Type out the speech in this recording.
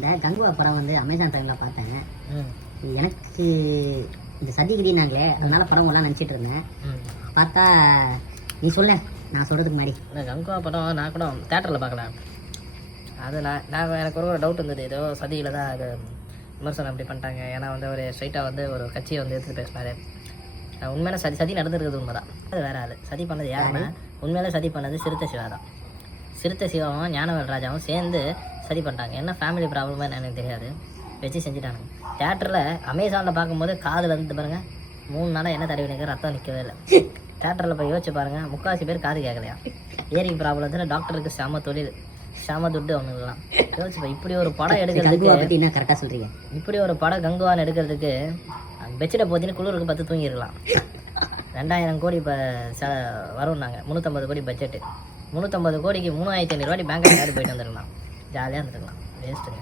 இந்த கங்குவா படம் வந்து அமேசான் டைமில் பார்த்தேன். எனக்கு இந்த சதிகிரினாங்களே, அதனால படம் எல்லாம் நினச்சிட்டு இருந்தேன். பார்த்தா நீ சொல்ல, நான் சொல்கிறதுக்கு முன்னாடி இந்த கங்குவா படம் நான் கூட தேட்டரில் பார்க்கலாம். அது நான் எனக்கு ஒரு டவுட் இருந்தது, ஏதோ சதியில் தான் அது விமர்சனம் அப்படி பண்ணிட்டாங்க. ஏன்னா வந்து அவர் ஸ்ட்ரைட்டாக வந்து ஒரு கட்சியை வந்து எடுத்து பேசினார். உண்மையில சதி நடந்துருக்கிறது உண்மை தான். அது வேற ஆள் சதி பண்ணது யாருன்னா, உண்மையில சதி பண்ணது சிறுத்தை சிவா தான். சிறுத்தை சிவாவும் ஞானவேல் ராஜாவும் சேர்ந்து சதி பண்ணிட்டாங்க. என்ன ஃபேமிலி ப்ராப்ளமாக எனக்கு தெரியாது, வச்சு செஞ்சுட்டானுங்க. தேட்டரில் அமேசானில் பார்க்கும்போது காதில் இருந்து பாருங்கள் 3 நாளாக என்ன தடவி நிற்க ரத்தம் நிற்கவே இல்லை. தேட்டரில் போய் யோசிச்சு பாருங்கள், 3/4 பேர் காது கேட்கலையா. ஏரிங் ப்ராப்ளத்தில் டாக்டருக்கு செம தொழில், செம துட்டு அவனுங்கலாம். யோசிச்சுப்பா, இப்படி ஒரு படம் எடுக்கிறதுக்கு கரெக்டாக சொல்கிறீங்க. இப்படி ஒரு படம் கங்குவான் எடுக்கிறதுக்கு பெட்ஷீட்டை போத்தின்னு குளிருக்கு 10 தூங்கிடலாம். 2000 கோடி இப்போ வரும்னாங்க. 350 கோடி பட்ஜெட்டு. 350 கோடிக்கு 3500 ரூபாய் பேங்க் கார்டு போயிட்டு வந்துருக்கலாம். ஜாலியாக இருந்துருக்கலாம். வேஸ்ட்டுங்க.